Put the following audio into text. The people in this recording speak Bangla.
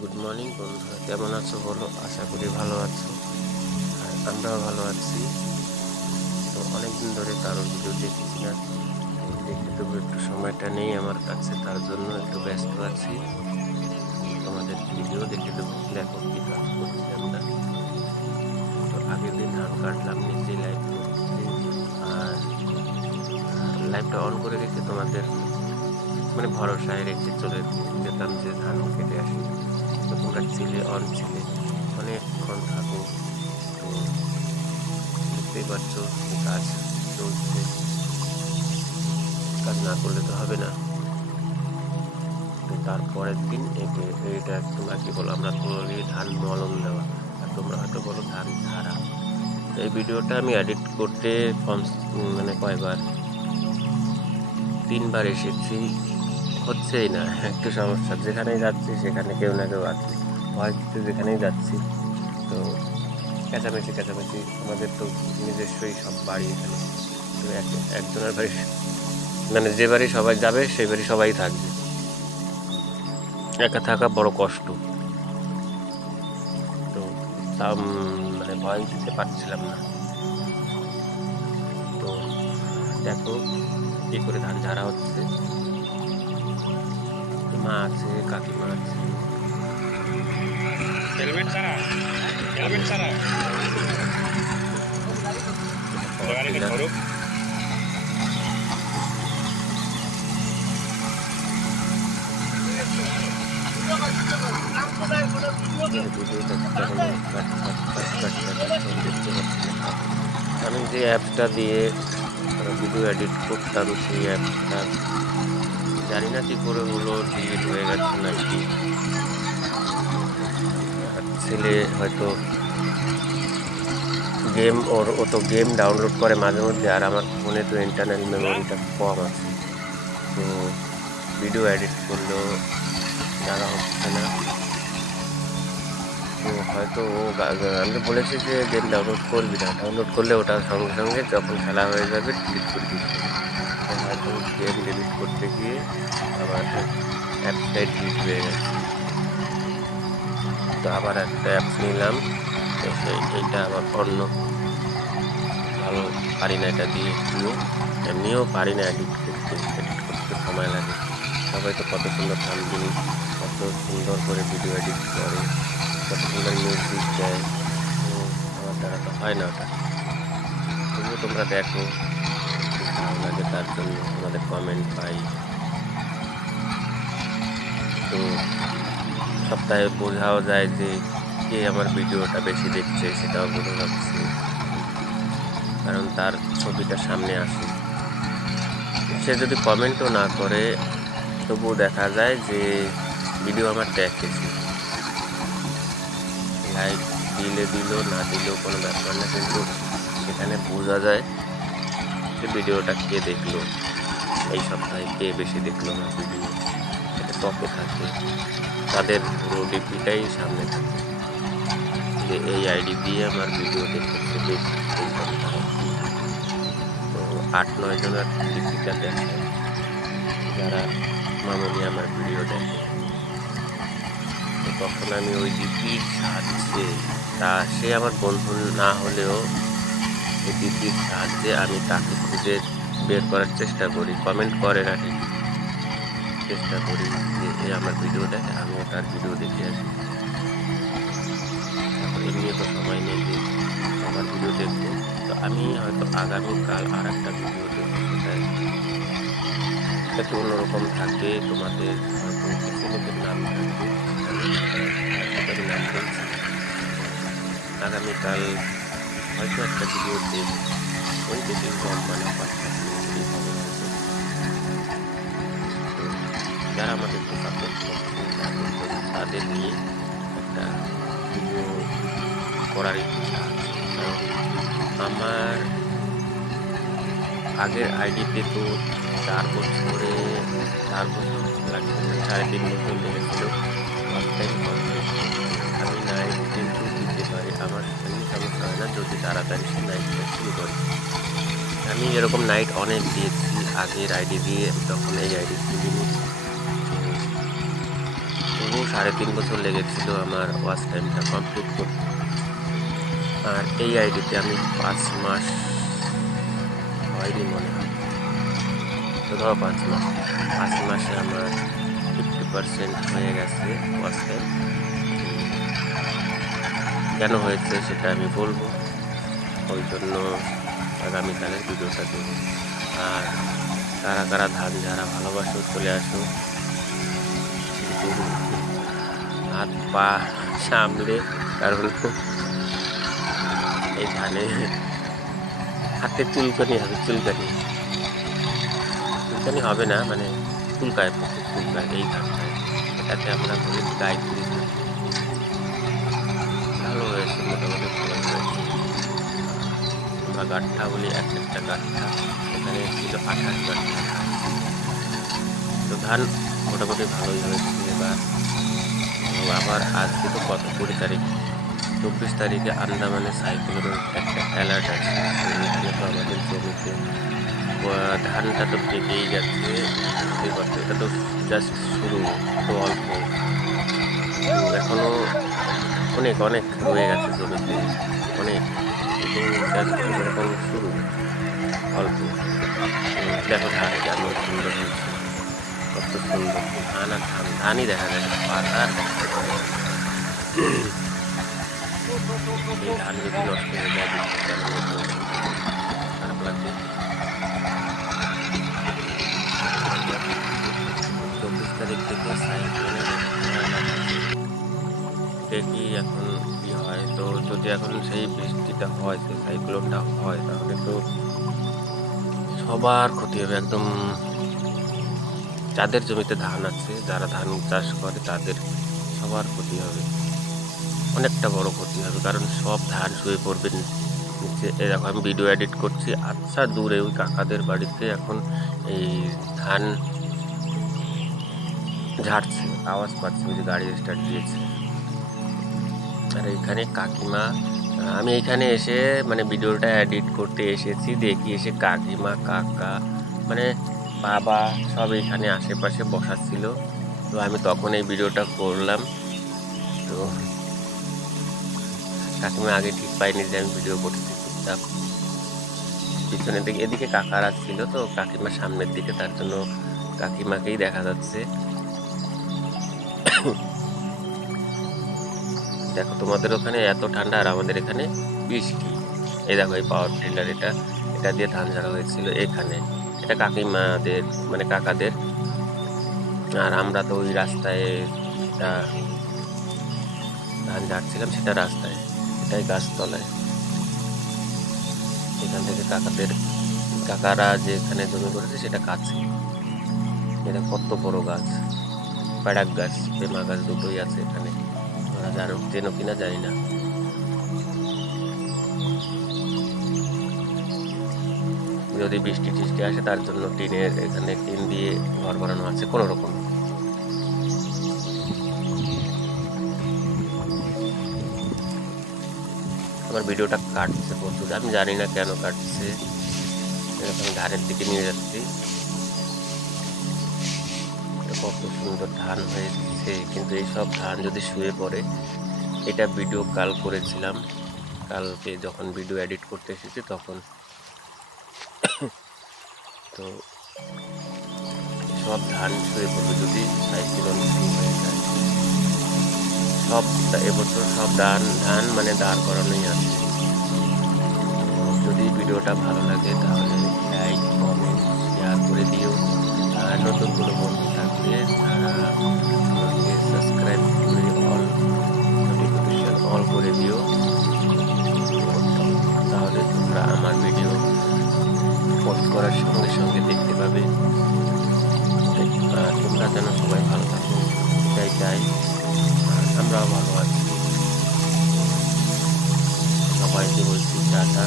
গুড মর্নিং বন্ধুরা, কেমন আছো বলো? আশা করি ভালো আছো। আর আমরাও ভালো আছি। তো অনেকদিন ধরে কারোর ভিডিও দেখছি না, তাই দেখতে দেবো, একটু সময়টা নেই আমার কাছে, তার জন্য একটু ব্যস্ত আছি। তোমাদের ভিডিও দেখে দেবো। দেখো কি কাজ করছি আমরা। তো আগের দিন ধান কাটলাম, নিজেই লাইভ করছি। আর লাইভটা অন করে রেখে তোমাদের মানে ভরসায় রেখে চলে যেতাম যে ধান কেটে আসি। তো তোমরা ছিলে, অন ছিলে, অনেকক্ষণ থাকো। তো দেখতেই পাচ্ছ যে কাজ চলছে, কাজ না করলে তো হবে না। তো তারপরের দিন এটা তোমরা কি বলো? আমরা তো বলি ধান মলন দেওয়া, আর তোমরা হয়তো বলো ধান ঝাড়া। এই ভিডিওটা আমি এডিট করতে মানে কয়বার, 3বার এসেছি, হচ্ছেই না। একটু সমস্যা, যেখানেই যাচ্ছি সেখানে কেউ না কেউ আছে। ভয়েস দিতে যেখানেই যাচ্ছি, তো চেঁচামেচি চেঁচামেচি। আমাদের তো নিজস্বই সব বাড়ি এখানে। তো একজনের বাড়ি, মানে যে বাড়ি সবাই যাবে সেই বাড়ি সবাই থাকবে। একা থাকা বড় কষ্ট। তো তাও মানে ভয় দিতে পারছিলাম না। তো দেখো কি করে ধান ঝাড়া হচ্ছে। মা আছে, কাকিমা আছে। হেলমেট ছাড়া হেলমেট ছাড়া এটা পাওয়ার টিলার। ভিডিওটা কেমন কাট কাট কাট কাট দেখাচ্ছে আমি দেখতে পাচ্ছি না। আমি যে অ্যাপসটা দিয়ে ভিডিও এডিট করতাম, সেই অ্যাপসটা জানি না কি করে হলো, ডিলিট হয়ে গেছে নাকি। ছেলে হয়তো ও তো গেম ডাউনলোড করে মাঝে মধ্যে, আর আমার ফোনে তো ইন্টারনাল মেমোরিটা কম আছে। তো ভিডিও এডিট করলেও জায়গা হচ্ছে না। তো হয়তো আমি তো বলেছি যে গেম ডাউনলোড করবি না, ডাউনলোড করলে ওটা সঙ্গে সঙ্গে যখন খেলা হয়ে যাবে ডিলিট করে দিতে হবে। তো হয়তো গেম ডিলিট করতে গিয়ে আমার অ্যাপসটাই ডিলিট হয়ে গেছে। তো আবার একটা অ্যাপস নিলাম। তো এইটা আবার অন্য, ভালো পারি না এটা দিয়ে একটুও। এমনিও পারি না এডিট করতে, এডিট করতে সময় লাগে। সবাই তো কত সুন্দর থাম্বনেইল, কত সুন্দর করে ভিডিও এডিট করে, কত সুন্দর মিউজিক দেয়। তো আমার দ্বারা তো হয় না ওটা। তবুও তোমরা দেখো, খুব ভালো লাগে, তার জন্য তোমাদের কমেন্ট পাই। তো সপ্তাহে বোঝাও যায় যে কে আমার ভিডিওটা বেশি দেখছে, সেটাও বোঝা যাচ্ছে, কারণ তার ছবিটা সামনে আসে। সে যদি কমেন্টও না করে, তবুও দেখা যায় যে ভিডিও আমার দেখেছে। লাইক দিলে দিল, না দিলেও কোনো ব্যাপার না, কিন্তু সেখানে বোঝা যায় যে ভিডিওটা কে দেখলো, এই সপ্তাহে কে বেশি দেখলো আমার ভিডিও। এটা টপে থাকে, তাদের পুরো ডিপিটাই সামনে থাকে যে এই আইডি দিয়ে আমার ভিডিও দেখেছে বেশি এই সপ্তাহে। তো 8-9 জনের ডিপিটা দেখায় যারা মামুলি আমার ভিডিও দেখে। তো তখন আমি ওই ডিপির সাহায্যে, সে আমার বন্ধু না হলেও এই ডিপির সাহায্যে আমি তাকে খুঁজে বের করার চেষ্টা করি। কমেন্ট করে না ঠিক, চেষ্টা করি যে এ আমার ভিডিও দেখে, আমিও তার ভিডিও দেখে আসি। এখন এমনিও তো সময় নেই যে সবার ভিডিও দেখবো। তো আমি হয়তো আগামীকাল আর একটা ভিডিও দেবো, সেটা একটু অন্যরকম থাকে। তোমাদের হয়তো কিছু লোকের নাম থাকবে সেখানে, সেটা আমি নাম বলছি না। আগামীকাল হয়তো একটা ভিডিও দেবো, ওই বেশি লম্বা না, 5-7 মিনিটেরই হবে হয়তো। তো যারা আমাদেরকে সাপোর্ট করছে, তাদের নিয়ে একটা ভিডিও করার ইচ্ছা আছে। কারণ আমার আগের আইডিতে তো 4 বছর লাগছে না, 3.5 বছর লেগেছিল ওয়াচ টাইম কমপ্লিট করতে। আমি নাইট কিন্তু দিতে পারি, আমার এমনি সমস্যা হয় না যদি তাড়াতাড়ি সে নাইটটা শুরু করে। আমি এরকম নাইট অনেক দিয়েছি আগের আইডি দিয়ে, তখন এই আইডি খুলিনি। তো তবুও 3.5 বছর লেগেছিল আমার ওয়াচ টাইমটা কমপ্লিট করতে। আর এই আইডিতে আমি 5 মাস হয়নি মনে হয়, তো ধরো 5 মাসে আমার 50% হয়ে গেছে ওয়াচ টাইম। কেন হয়েছে সেটা আমি বলবো, ওই জন্য আগামীকালের ভিডিওটা দেব। আর কারা কারা ধান ঝাড়া ভালোবাসো চলে আসো, কিন্তু হাত পা সামলে, কারণ এই ধানে হাতে চুলকানি হবে না, মানে চুলকায়, প্রচুর চুলকায় এই ধানটায়। এটাকে আমরা বলি গাইত্রী ধান। ভালো হয়েছে, মোটামুটি ভালো হয়েছে। আমরা গাঠা বলি, একটা গাঠা, এখানে ছিল 28 গাঠা। তো ধান মোটামুটি ভালোই হয়েছে এবার। আবার আজকে তো কত 20 তারিখ, 24 তারিখে আন্দামানে সাইক্লোনের একটা অ্যালার্ট আছে। এখানে তো আমাদের জমিতে ধানটা তো পেকেই গেছে, এটা তো জাস্ট শুরু, তো অল্প, এখনো অনেক রয়ে গেছে জমিতে, অনেক, কিন্তু জাস্ট এরকম শুরু, অল্প। দেখো ধান কেমন সুন্দর হয়েছে, কত সুন্দর ধান, আর ধানই দেখা যায়, পাতা এই ধান যদি নষ্ট হয়ে যায় খারাপ লাগবে। 24 তারিখ থেকে সাইক্লোনের দেখি এখন কি হয়। তো যদি এখন সেই বৃষ্টিটা হয়, সেই সাইক্লোনটা হয়, তাহলে তো সবার ক্ষতি হবে একদম। যাদের জমিতে ধান আছে, যারা ধান চাষ করে, তাদের সবার ক্ষতি হবে, অনেকটা বড় ক্ষতি হবে, কারণ সব ধান শুয়ে পড়বে নিচে। এরকম আমি ভিডিও এডিট করছি, আচ্ছা দূরে ওই কাকাদের বাড়িতে এখন এই ধান ঝাড়ছে, আওয়াজ পাচ্ছি, ওই যে গাড়ি স্টার্ট দিয়েছে। আর এইখানে কাকিমা, আমি এইখানে এসে মানে ভিডিওটা এডিট করতে এসেছি, দেখি এসে কাকিমা, কাকা, মানে বাবা সব এইখানে আশেপাশে বসাচ্ছিল। তো আমি তখন এই ভিডিওটা করলাম। তো কাকিমা আগে ঠিক পাইনি যে আমি ভিডিও করছি, চুপচাপ পিছনের দিকে, এদিকে কাকারা ছিল, তো কাকিমা সামনের দিকে, তার জন্য কাকিমাকেই দেখা যাচ্ছে। দেখো তোমাদের ওখানে এত ঠান্ডা, আর আমাদের এখানে বৃষ্টি। এই দেখো এই পাওয়ার টিলার, এটা দিয়ে ধান ঝাড়া হয়েছিল এখানে, এটা কাকিমাদের মানে কাকাদের। আর আমরা তো ওই রাস্তায় ধান ঝাড়ছিলাম, সেটা রাস্তায়, এটাই গাছতলায়। এখান থেকে কাকারা যেখানে জমি করেছে সেটা কাছে। এটা কত বড় গাছ, প্যাড়াক গাছ, পেমা গাছ, দুটোই আছে এখানে। ওরা চেনো কিনা জানি না। যদি বৃষ্টি টিষ্টি আসে, তার জন্য টিনের, এখানে টিন দিয়ে ঘর বানানো আছে কোনো রকম। আমার ভিডিওটা কাটছে প্রচুর, আমি জানি না কেন কাটছে। এরকম ধারের দিকে নিয়ে যাচ্ছি, কত সুন্দর ধান হয়েছে, কিন্তু এই সব ধান যদি শুয়ে পড়ে। এটা ভিডিও কাল করেছিলাম, কালকে যখন ভিডিও এডিট করতে এসেছি তখন। তো সব ধান শুয়ে পড়বে যদি সাইক্লোন শুরু হয়ে যায়। সব এবছর সব ধান মানে দাঁড় করানোই আছে। যদি ভিডিওটা ভালো লাগে তাহলে লাইক, কমেন্ট, শেয়ার করে দিও। আর নতুন কোনো বন্ধু থাকলে তারা আমাকে সাবস্ক্রাইব করে নোটিফিকেশন অল করে দিও, তাহলে তোমরা আমার ভিডিও পোস্ট করার সঙ্গে সঙ্গে দেখতে পাবে। তোমরা যেন সবাই ভালো থাকো, এটাই চাই, আমরাও ভালো আছি। সবাইকে বলছি টাটা।